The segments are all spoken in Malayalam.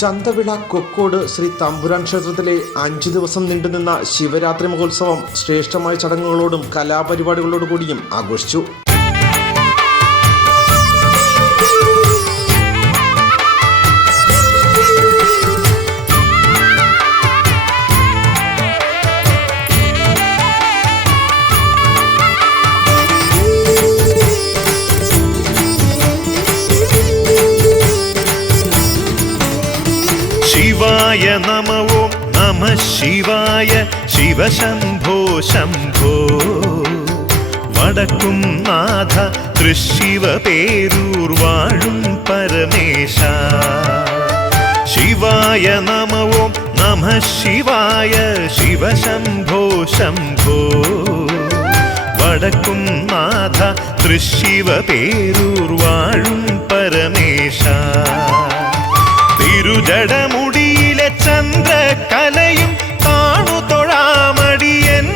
ചന്തവിള കൊക്കോട് ശ്രീ തമ്പുരാൻ ക്ഷേത്രത്തിലെ 5 ദിവസം നീണ്ടുനിന്ന ശിവരാത്രി മഹോത്സവം ശ്രേഷ്ഠമായ ചടങ്ങുകളോടും കലാപരിപാടികളോടുകൂടിയും ആഘോഷിച്ചു. ശിവായ നമ ഓം നമ ശിവായ ശിവശംഭോ ശംഭോ വടക്കും നാഥ തൃശിവ പേരൂർ വാഴും പരമേശ. ശിവായ നമ ഓം നമ ശിവായ ശിവശംഭോ ശംഭോ വടക്കും നാഥ തൃശിവ പേരൂർ വാഴും പരമേശ. തിരുജടമുടിയിലെ ചന്ദ്രകലയും താണു തൊഴാമടിയൻ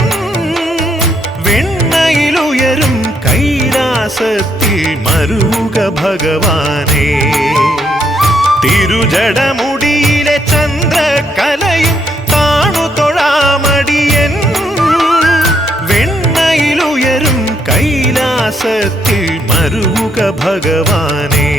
വെണ്ണയിലുയരും കൈലാസത്തിൽ മരുക ഭഗവാനേ. തിരുജടമുടിയിലെ ചന്ദ്രകലയും താണു തൊഴാമടിയൻ വെണ്ണയിലുയരും കൈലാസത്തിൽ മരുക ഭഗവാനേ.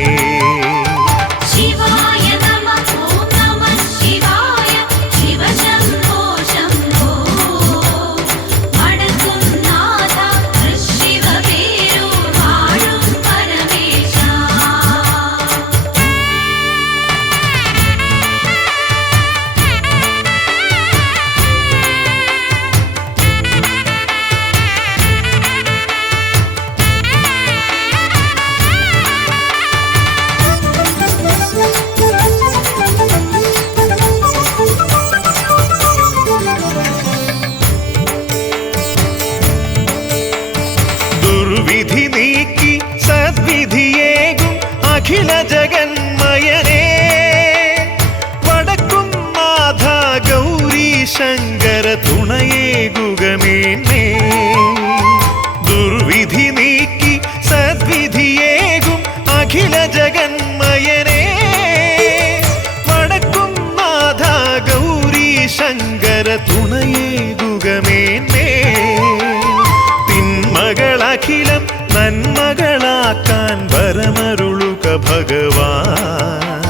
വിധി നീക്കി സദ്വിധിയേകും അഖില ജഗന്മയനേ. വടക്കും നാഥ ഗൗരി ശങ്കര തുണയേകുകമേന്മേ. ദുർവിധി നീക്കി സദ്വിധിയേകും അഖില ജഗന്മയനേ. വടക്കും നാഥ ഗൗരി ശങ്കര തുണയേകുകമേന്മേ. തിന്മകളഖിലം നന്മകളാക്കാൻ വരമരുളുക ഭഗവാൻ.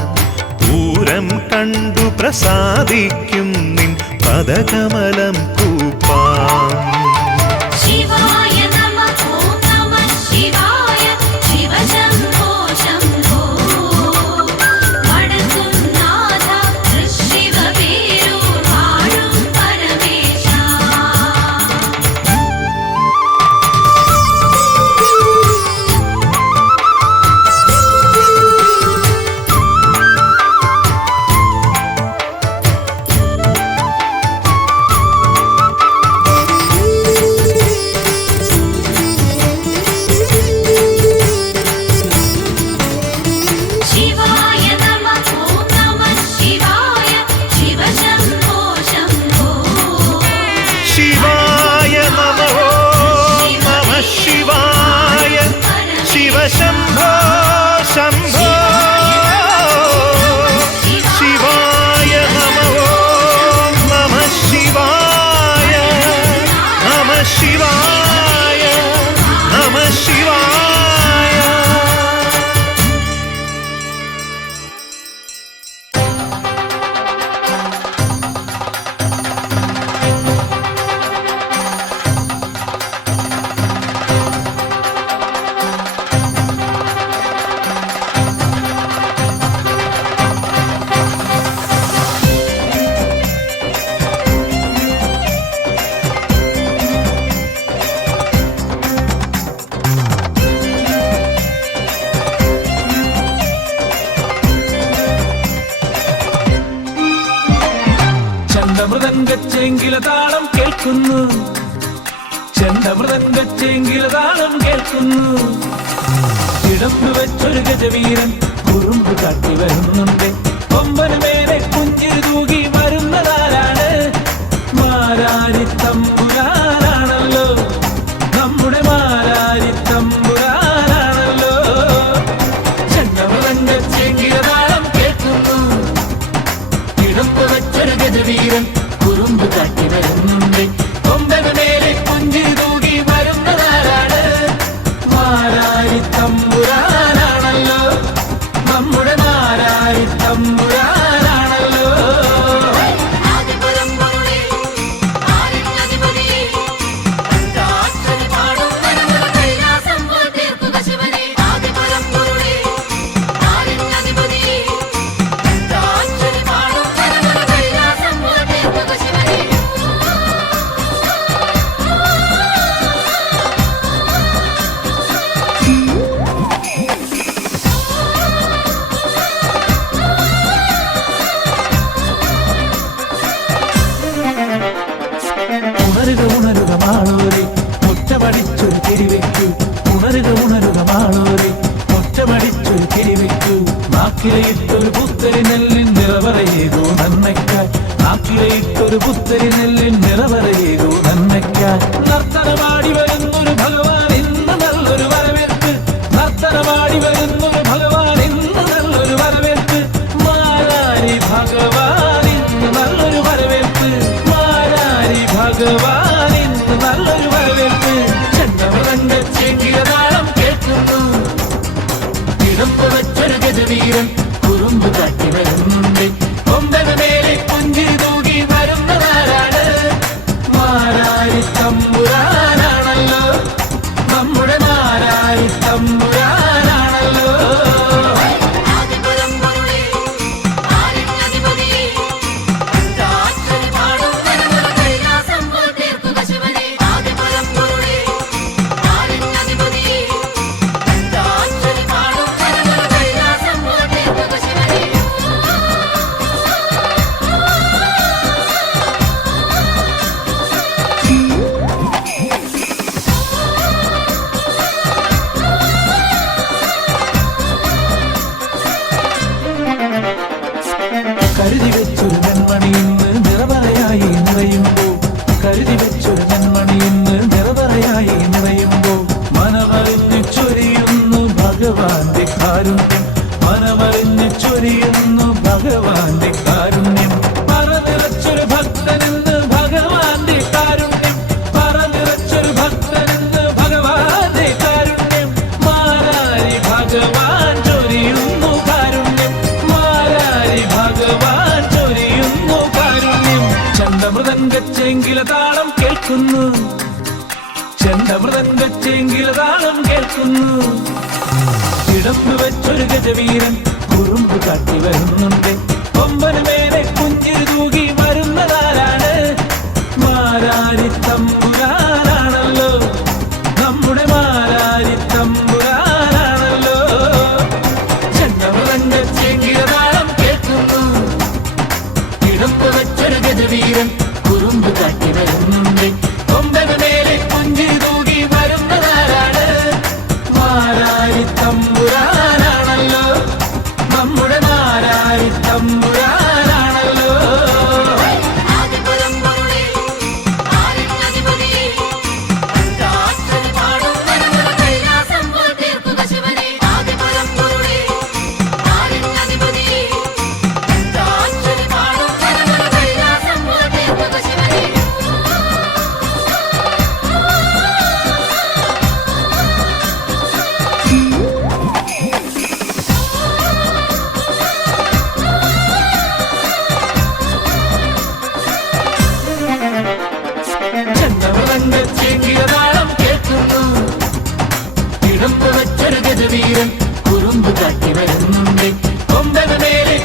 പൂരം കണ്ടു പ്രസാദിക്കും നിൻ പദകമലം കൂപ്പാൻ. ശംഭോ ശംഭോ ശിവായ നമോ നമ ശിവായ നമ ശിവായ നമ ശിവായ. ചെണ്ടമൃദംഗച്ചെങ്കില താളം കേൾക്കുന്നു. ചെണ്ടമൃദംഗച്ചെങ്കില താളം കേൾക്കുന്നു. ഇടമ്പ് വെച്ചൊരു ഗജവീരൻ കുറുമ്പ് കാട്ടി വരുന്നുണ്ട്. കൊമ്പന് മേലെ പുഞ്ചിരി തൂകി വരുന്നതാരാണ്? മാരാരി തമ്പുരാനാണല്ലോ, നമ്മുടെ മാരാരി തമ്പുരാനാണല്ലോ. ചെണ്ടമൃദംഗച്ചെങ്കില താളം കേൾക്കുന്നു. കിടപ്പ് വെച്ചൊരു ഗജവീരൻ കുറുമ്പ് കാട്ടി വരുന്നുണ്ട്. കൊമ്പന് മേലെ പുഞ്ചിരി തൂകി വരുന്നതാരാണ്? മാരാരി തമ്പുരാനാണല്ലോ, നമ്മുടെ മാരാരി തമ്പുരാനാണല്ലോ. ഉണരുക ഉണരുക മാളൂരി മുറ്റമടിച്ചൊരു തിരിവെക്കൂ. ഉണരുക ഉണരുക മാളൂരി മുറ്റമടിച്ചൊരു തിരിവെക്കൂ. നാക്കിലയിട്ടൊരു പുത്തരി നെല്ലിൻ നിറവറയേകൂ നന്മയ്ക്കായി. നാക്കിലയിട്ടൊരു പുത്തരി നെല്ലിൻ നിറവറയേകൂ നന്മയ്ക്കായി. നർത്തനമാടി വരുന്നൊരു ഭഗവാൻ ഇന്ന് നല്ലൊരു വരവേൽപ്പ്. നർത്തനമാടി വരുന്നൊരു ഭഗവാൻ ഇന്ന് നല്ലൊരു വരവേൽപ്പ്. മാരാരി ഭഗവാൻ ഇന്ന് നല്ലൊരു വരവേൽപ്പ്. മാരാരി ഭഗവാൻ ഇന്ന് നല്ലൊരു വരവേൽപ്പ്. ചെണ്ടമൃതംഗച്ചെങ്കില താളം കേൾക്കുന്നു. കിടപ്പ് വെച്ചൊരു ഗജവീരൻ കുറുമ്പ് കാട്ടി വരുന്നുണ്ട്. കൊമ്പന് മേലെ പുഞ്ചിരി തൂകി വരുന്നതാരാണ്? മാരാരി തമ്പുരാനാണല്ലോ, നമ്മുടെ മാരാരി തമ്പുരാനാണല്ലോ. കരുതി വെച്ചൊരു നെന്മണി ഇന്ന് നിറവറയായി നിറയുമ്പോ. കരുതി വെച്ചൊരു നെന്മണി ഇന്ന് നിറവറയായി നിറയുമ്പോ. മനമറിഞ്ഞു ചൊരിയുന്നു ഭഗവാന്റെ കാരുണ്യം. മനമറിഞ്ഞു ചൊരിയുന്നു ഭഗവാന്റെ കാരുണ്യം. പറനിറച്ചൊരു ഭക്തനെന്ന് ഭഗവാന്റെ കാരുണ്യം. പറനിറച്ചൊരു ഭക്തനെന്ന് ഭഗവാന്റെ കാരുണ്യം. മാരാരി ഭഗവാൻ ചൊരിയുന്നു കാരുണ്യം. മാരാരി ഭഗവാൻ ചൊരിയുന്നു കാരുണ്യം. ചെണ്ടമൃതംഗച്ചെങ്കില താളം കേൾക്കുന്നു. ചെണ്ടമൃതംഗച്ചെങ്കില താളം കേൾക്കുന്നു. കിടപ്പ് വെച്ചൊരു ഗജവീരൻ കുറുമ്പ് കാട്ടി വരുന്നുണ്ട്. കൊമ്പന് മേലെ പുഞ്ചിരി തൂകി വരുന്നതാരാണ്? മാരാരി തമ്പുരാനാണല്ലോ, നമ്മുടെ മാരാരി തമ്പുരാനാണല്ലോ. ചെണ്ടമൃതംഗച്ചെങ്കില താളം കേൾക്കുന്നു. കിടപ്പ് വെച്ചൊരു ഗജവീരൻ കുറുമ്പ് കാട്ടി വരുന്നുണ്ട്. കൊമ്പന് മേലെ പുഞ്ചിരി തൂകി വരുന്നതാരാണ്? മാരാരി തമ്പുരാനാണല്ലോ, നമ്മുടെ മാരാരി തമ്പുരാനാണല്ലോ. ചെണ്ടമൃതംഗച്ചെങ്കില താളം കേൾക്കുന്നു. കിടപ്പ് വെച്ചൊരു ഗജവീരൻ കുറുമ്പ് കാട്ടി വരുന്നുണ്ട്. കൊമ്പന് മേലെ